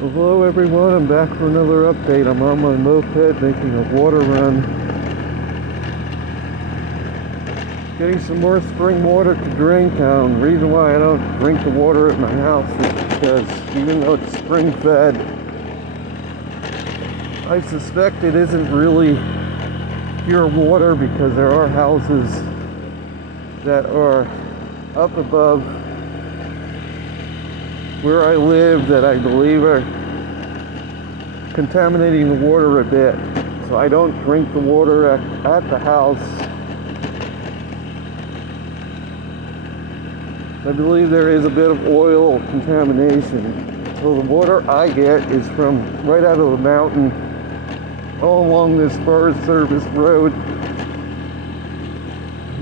Well, hello everyone, I'm back for another update. I'm on my moped making a water run. Getting some more spring water to drink. The reason why I don't drink the water at my house is because even though it's spring fed, I suspect it isn't really pure water because there are houses that are up above where I live that I believe are contaminating the water a bit. So I don't drink the water at the house. I believe there is a bit of oil contamination. So the water I get is from right out of the mountain all along this Forest Service road.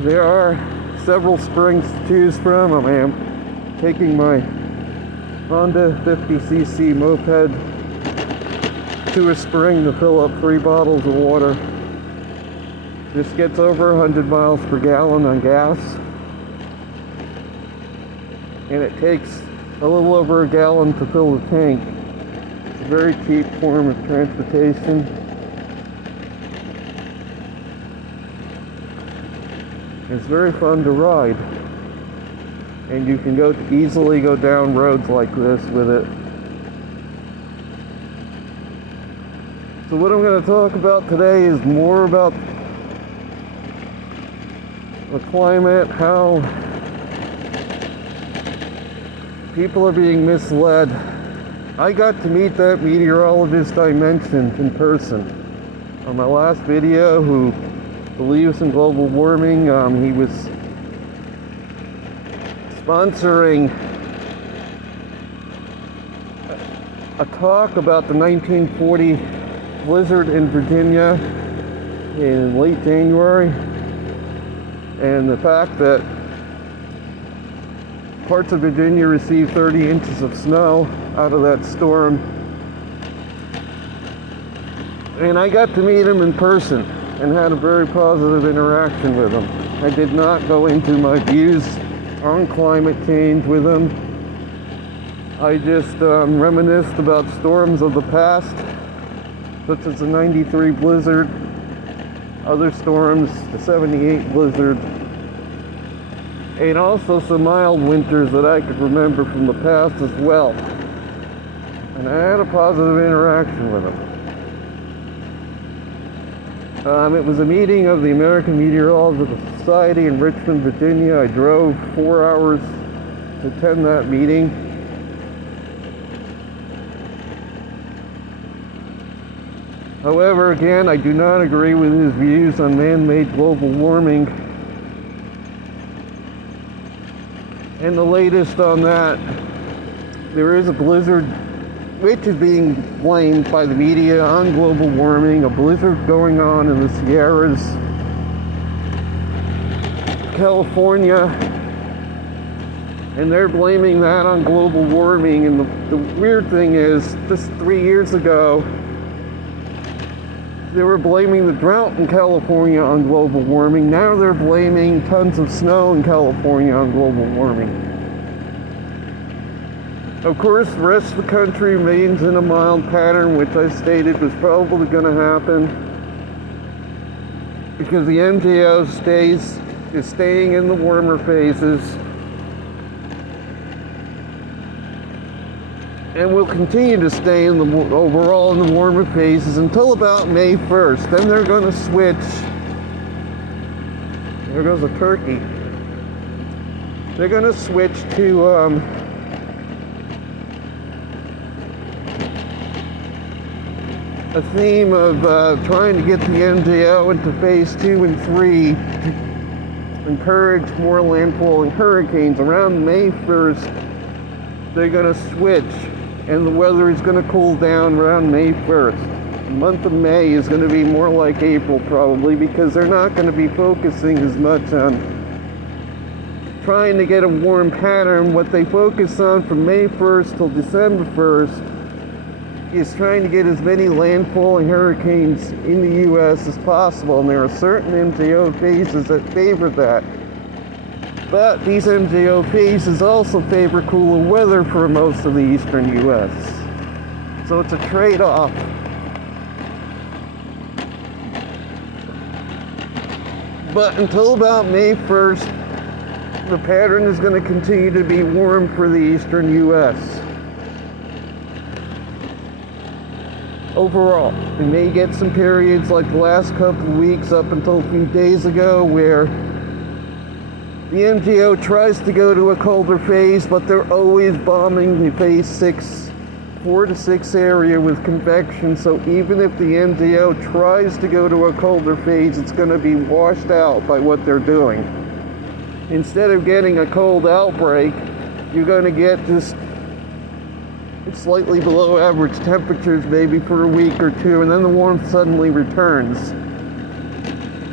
There are several springs to choose from. I am taking my Honda 50cc moped to a spring to fill up 3 bottles of water. This gets over 100 miles per gallon on gas, and it takes a little over a gallon to fill the tank. It's a very cheap form of transportation. It's very fun to ride, and you can easily go down roads like this with it. So what I'm going to talk about today is more about the climate, how people are being misled. I got to meet that meteorologist I mentioned in person on my last video who believes in global warming. He was sponsoring a talk about the 1940 blizzard in Virginia in late January, and the fact that parts of Virginia received 30 inches of snow out of that storm. And I got to meet him in person and had a very positive interaction with him. I did not go into my views on climate change with him. I just reminisced about storms of the past, such as the 93 blizzard, other storms, the 78 blizzard, and also some mild winters that I could remember from the past as well. And I had a positive interaction with him. It was a meeting of the American Meteorological Society in Richmond, Virginia. I drove 4 hours to attend that meeting. However, again, I do not agree with his views on man-made global warming. And the latest on that, there is a blizzard which is being blamed by the media on global warming, a blizzard going on in the Sierras, California, and they're blaming that on global warming. And the weird thing is, just 3 years ago, they were blaming the drought in California on global warming. Now they're blaming tons of snow in California on global warming. Of course, the rest of the country remains in a mild pattern, which I stated was probably going to happen because the MJO is staying in the warmer phases and will continue to stay in the overall in the warmer phases until about May 1st. Then they're going to switch. There goes a turkey. They're going to switch to a theme of trying to get the MJO into phase 2 and 3 to encourage more landfalling hurricanes. Around May 1st, they're going to switch, and the weather is going to cool down around May 1st. The month of May is going to be more like April probably, because they're not going to be focusing as much on trying to get a warm pattern. What they focus on from May 1st till December 1st is trying to get as many landfalling hurricanes in the U.S. as possible, and there are certain MJO phases that favor that. But these MJO phases also favor cooler weather for most of the eastern U.S. So it's a trade-off. But until about May 1st, the pattern is going to continue to be warm for the eastern U.S. Overall, we may get some periods like the last couple of weeks up until a few days ago where the MJO tries to go to a colder phase, but they're always bombing the phase 4 to 6 area with convection. So even if the MJO tries to go to a colder phase, it's going to be washed out by what they're doing. Instead of getting a cold outbreak, you're going to get just slightly below average temperatures maybe for a week or two, and then the warmth suddenly returns.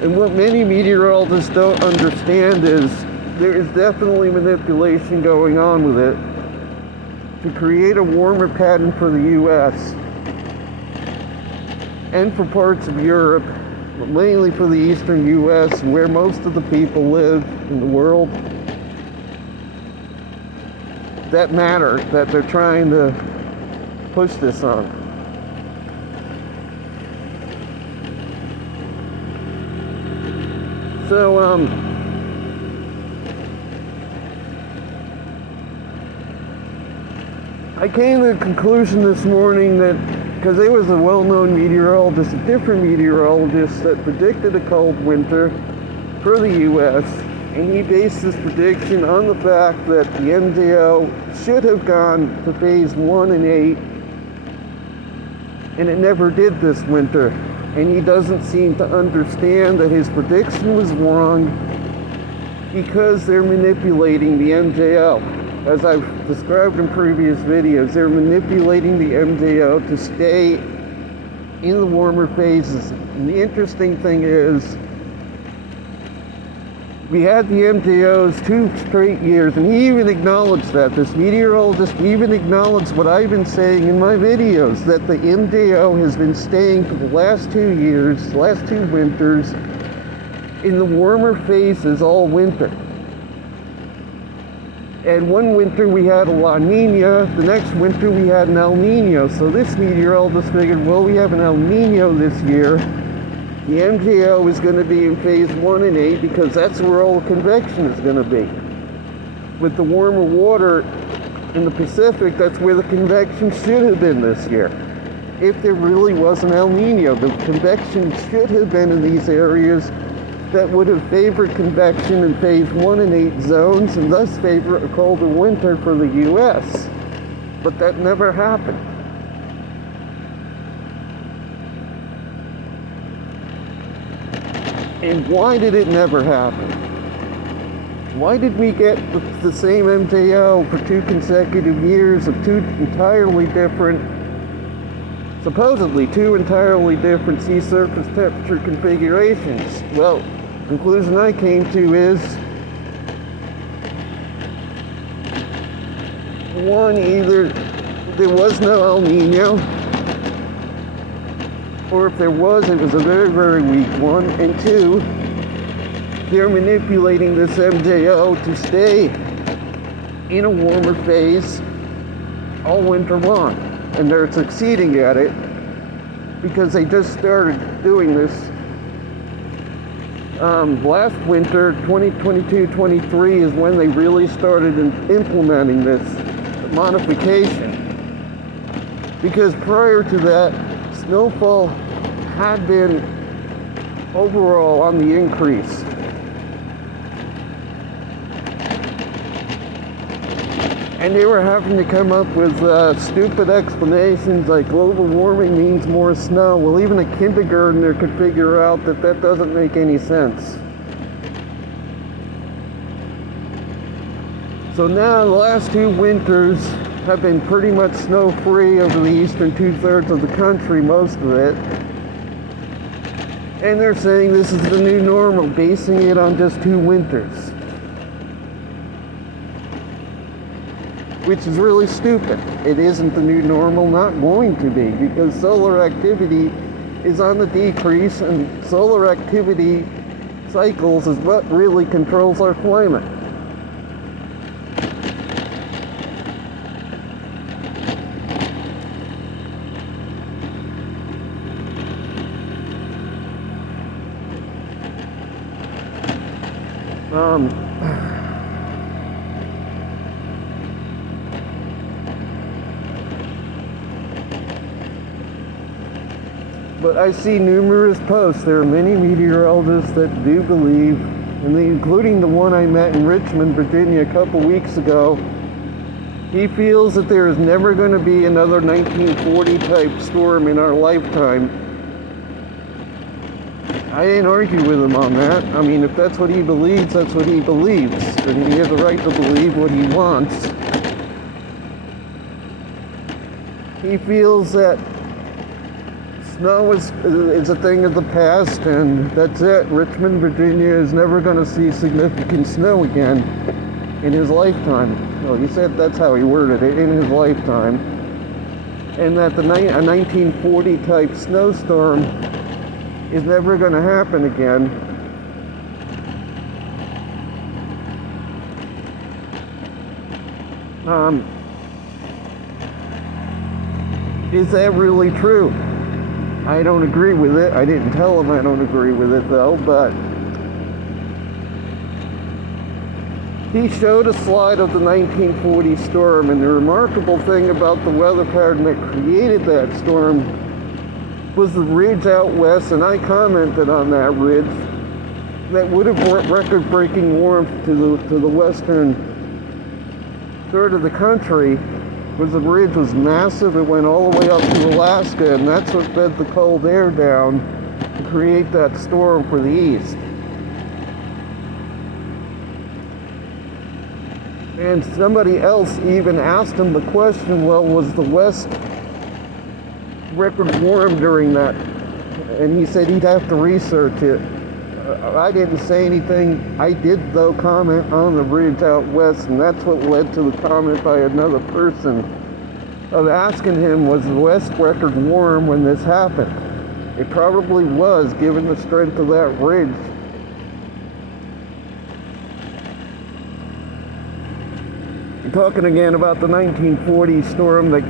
And what many meteorologists don't understand is there is definitely manipulation going on with it to create a warmer pattern for the US and for parts of Europe, but mainly for the eastern US where most of the people live in the world that matter, that they're trying to push this on. So, I came to the conclusion this morning that, because there was a well-known meteorologist, a different meteorologist that predicted a cold winter for the US, and he based his prediction on the fact that the MJO should have gone to phase 1 and 8, and it never did this winter. And he doesn't seem to understand that his prediction was wrong because they're manipulating the MJO. As I've described in previous videos, they're manipulating the MJO to stay in the warmer phases. And the interesting thing is, we had the MJOs 2 straight years, and he even acknowledged that. This meteorologist even acknowledged what I've been saying in my videos, that the MJO has been staying for the last 2 years, the last 2 winters, in the warmer phases all winter. And one winter we had a La Nina, the next winter we had an El Nino. So this meteorologist figured, well, we have an El Nino this year. The MJO is going to be in phase 1 and 8 because that's where all the convection is going to be. With the warmer water in the Pacific, that's where the convection should have been this year. If there really was an El Nino, the convection should have been in these areas that would have favored convection in phase 1 and 8 zones and thus favor a colder winter for the US. But that never happened. And why did it never happen? Why did we get the same MJO for 2 consecutive years of 2 entirely different, supposedly 2 entirely different sea surface temperature configurations? Well, the conclusion I came to is, one, either there was no El Nino, or if there was, it was a very, very weak one. And 2, they're manipulating this MJO to stay in a warmer phase all winter long. And they're succeeding at it because they just started doing this last winter. 2022-23 is when they really started implementing this modification. Because prior to that, snowfall had been overall on the increase. And they were having to come up with stupid explanations like global warming means more snow. Well, even a kindergartner could figure out that that doesn't make any sense. So now the last 2 winters have been pretty much snow-free over the eastern 2/3 of the country, most of it. And they're saying this is the new normal, basing it on just 2 winters. Which is really stupid. It isn't the new normal, not going to be, because solar activity is on the decrease, and solar activity cycles is what really controls our climate. Um, but I see numerous posts. There are many meteorologists that do believe, and including the one I met in Richmond, Virginia a couple weeks ago. He feels that there is never going to be another 1940 type storm in our lifetime. I didn't argue with him on that. I mean, if that's what he believes, that's what he believes. And he has a right to believe what he wants. He feels that snow is a thing of the past, and that's it. Richmond, Virginia is never going to see significant snow again in his lifetime. Well, he said that's how he worded it, in his lifetime. And that a 1940 type snowstorm is never going to happen again. Is that really true? I don't agree with it. I didn't tell him I don't agree with it though, but he showed a slide of the 1940 storm, and the remarkable thing about the weather pattern that created that storm was the ridge out west, and I commented on that ridge that would have brought record-breaking warmth to the western third of the country. Was the ridge was massive. It went all the way up to Alaska, and that's what fed the cold air down to create that storm for the east. And somebody else even asked him the question, well, was the west record warm during that? And he said he'd have to research it. I didn't say anything. I did, though, comment on the ridge out west, and that's what led to the comment by another person of asking him, was the west record warm when this happened? It probably was, given the strength of that ridge. You're talking again about the 1940 storm that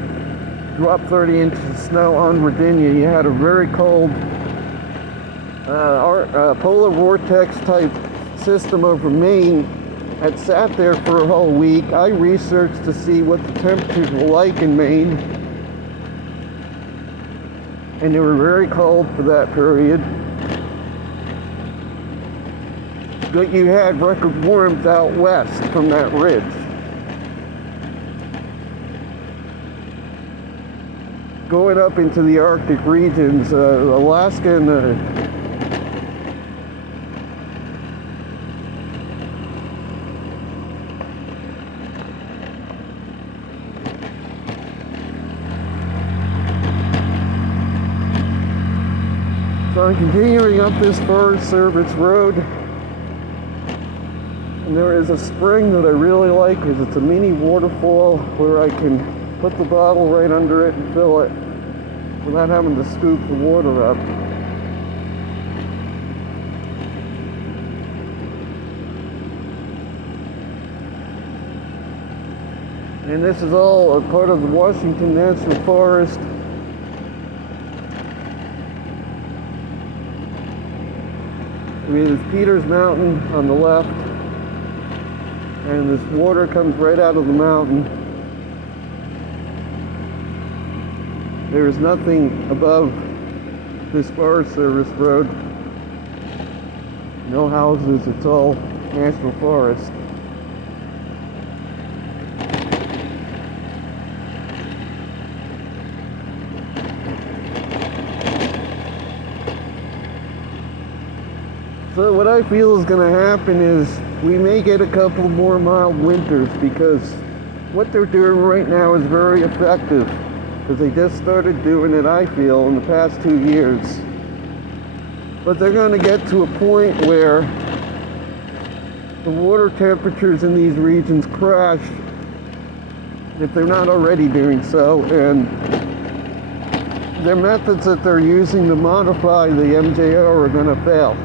dropped 30 inches of snow on Virginia. You had a very cold polar vortex type system over Maine had sat there for a whole week. I researched to see what the temperatures were like in Maine, and they were very cold for that period. But you had record warmth out west from that ridge. Going up into the Arctic regions, Alaska and so I'm continuing up this Forest Service road, and there is a spring that I really like because it's a mini waterfall where I can put the bottle right under it and fill it without having to scoop the water up. And this is all a part of the Washington National Forest. There's Peters Mountain on the left, and this water comes right out of the mountain. There is nothing above this Forest Service road. No houses, it's all national forest. So what I feel is going to happen is we may get a couple more mild winters, because what they're doing right now is very effective, because they just started doing it, I feel, in the past 2 years. But they're going to get to a point where the water temperatures in these regions crash, if they're not already doing so, and their methods that they're using to modify the MJO are going to fail.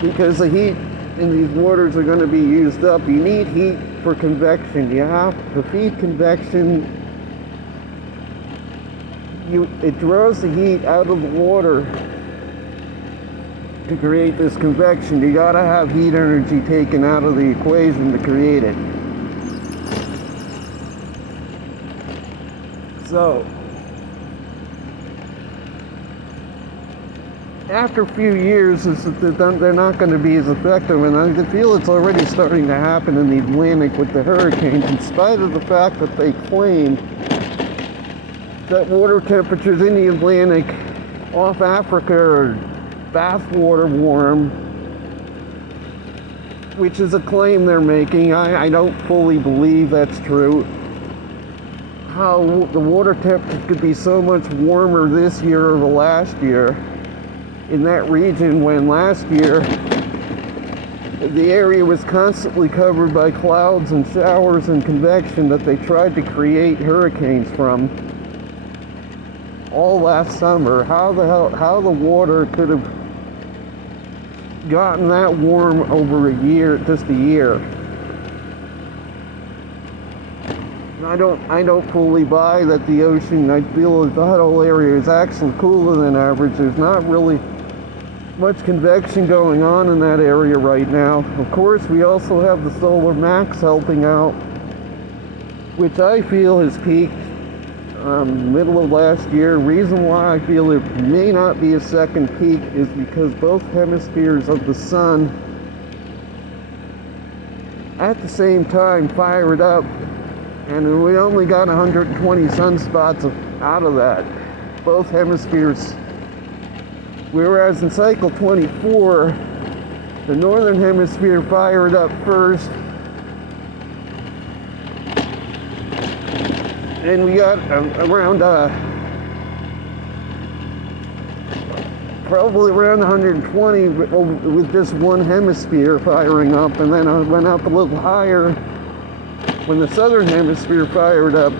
Because the heat in these waters are going to be used up. You need heat for convection. You have to feed convection. It draws the heat out of the water to create this convection. You gotta have heat energy taken out of the equation to create it. So, after a few years, they're not going to be as effective, and I feel it's already starting to happen in the Atlantic with the hurricanes, in spite of the fact that they claim that water temperatures in the Atlantic off Africa are bathwater warm, which is a claim they're making. I don't fully believe that's true. How the water temperatures could be so much warmer this year over last year in that region, when last year the area was constantly covered by clouds and showers and convection that they tried to create hurricanes from all last summer. How the water could have gotten that warm over a year, just a year. I don't fully buy that the ocean, I feel that whole area is actually cooler than average. There's not really much convection going on in that area right now. Of course, we also have the solar max helping out, which I feel has peaked middle of last year. Reason why I feel it may not be a second peak is because both hemispheres of the sun at the same time fired up, and we only got 120 sunspots out of that, both hemispheres. Whereas in cycle 24, the northern hemisphere fired up first, and we got around probably around 120 with just one hemisphere firing up, and then it went up a little higher when the southern hemisphere fired up.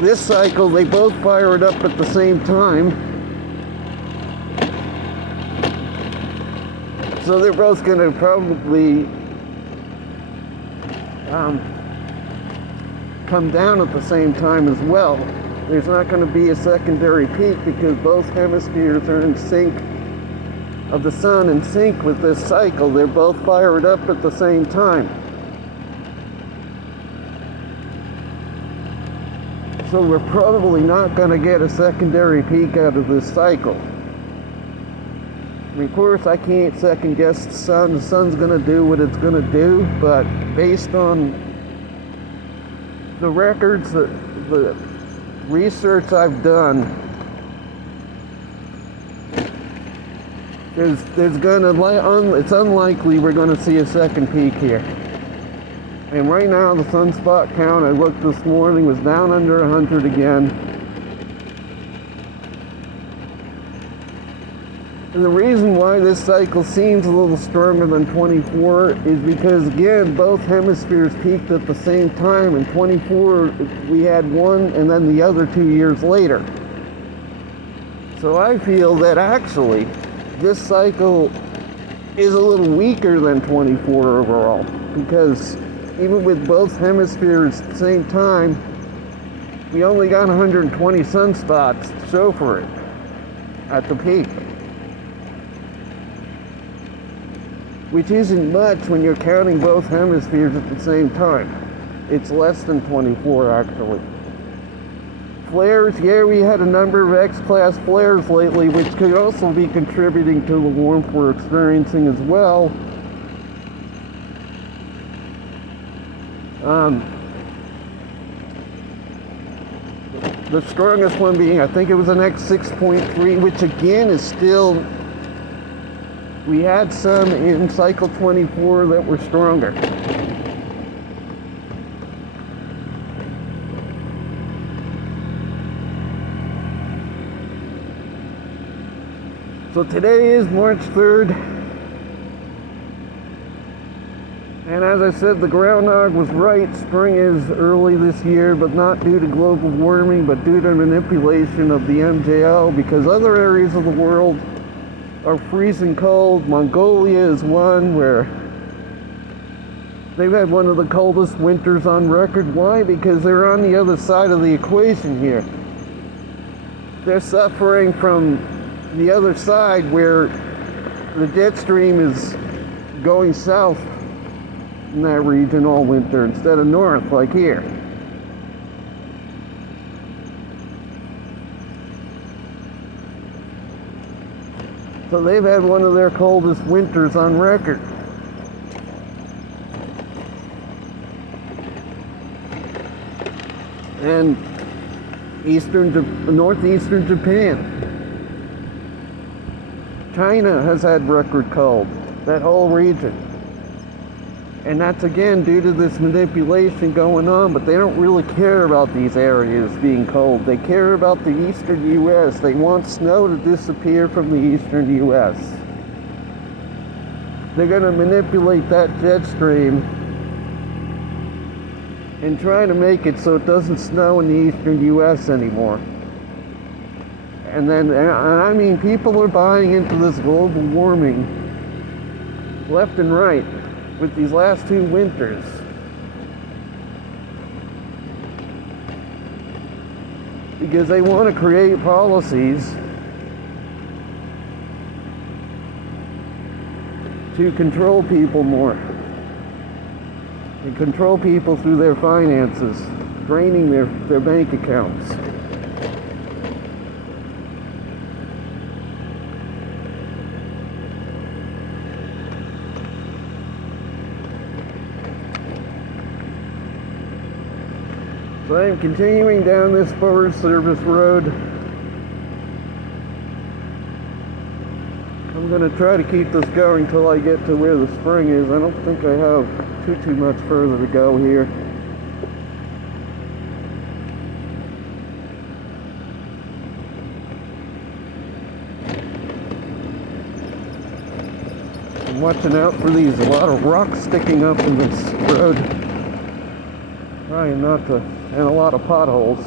This cycle, they both fired up at the same time. So they're both going to probably come down at the same time as well. There's not going to be a secondary peak because both hemispheres are in sync of the sun, in sync with this cycle. They're both fired up at the same time. So we're probably not going to get a secondary peak out of this cycle. I mean, of course, I can't second guess the sun. The sun's going to do what it's going to do, but based on the records, the research I've done, it's unlikely we're going to see a second peak here. And right now, the sunspot count, I looked this morning, was down under 100 again. And the reason why this cycle seems a little stronger than 24 is because, again, both hemispheres peaked at the same time. In 24, we had one, and then the other 2 years later. So I feel that actually, this cycle is a little weaker than 24 overall, because even with both hemispheres at the same time, we only got 120 sunspots to show for it at the peak, which isn't much when you're counting both hemispheres at the same time. It's less than 24 actually. Flares, yeah, we had a number of X-class flares lately, which could also be contributing to the warmth we're experiencing as well. The strongest one being, I think it was an X6.3, which again is still, we had some in cycle 24 that were stronger. So today is March 3rd. And as I said, the groundhog was right. Spring is early this year, but not due to global warming, but due to manipulation of the MJO, because other areas of the world are freezing cold. Mongolia is one where they've had one of the coldest winters on record. Why? Because they're on the other side of the equation here. They're suffering from the other side where the jet stream is going south in that region all winter instead of north like here. So they've had one of their coldest winters on record. And northeastern Japan. China has had record cold, that whole region. And that's again due to this manipulation going on, but they don't really care about these areas being cold. They care about the eastern U.S. They want snow to disappear from the eastern U.S. They're going to manipulate that jet stream and try to make it so it doesn't snow in the eastern U.S. anymore. And I mean, people are buying into this global warming left and right with these last two winters. Because they want to create policies to control people more. And control people through their finances, draining their bank accounts. So I am continuing down this Forest Service road. I'm going to try to keep this going till I get to where the spring is. I don't think I have too much further to go here. I'm watching out for a lot of rocks sticking up in this road. Trying not to, and a lot of potholes.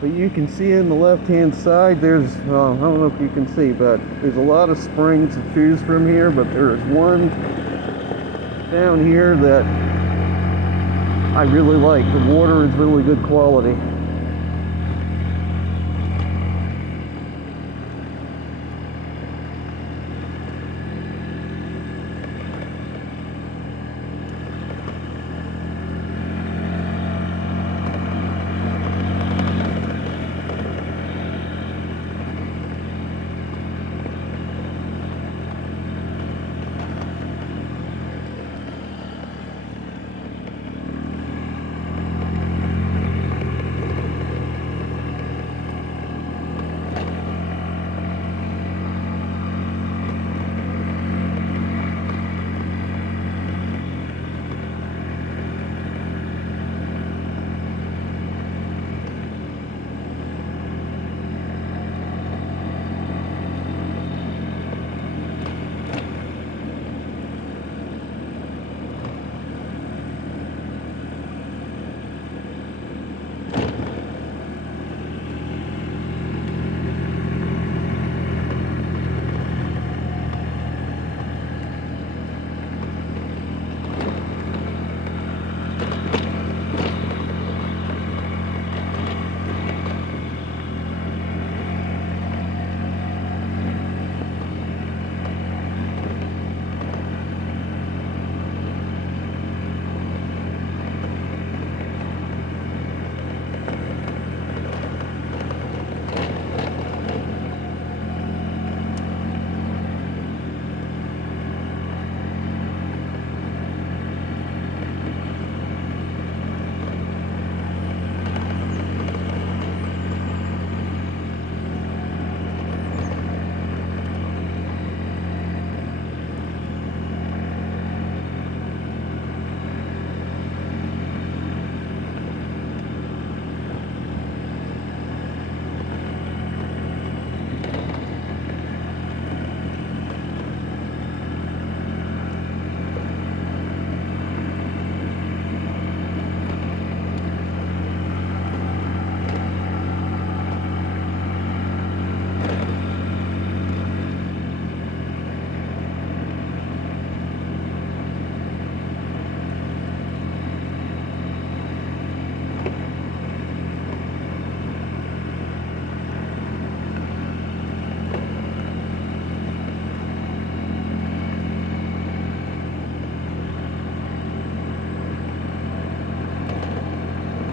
But you can see in the left-hand side, there's, I don't know if you can see, but there's a lot of springs to choose from here, but there's one down here that I really like. The water is really good quality.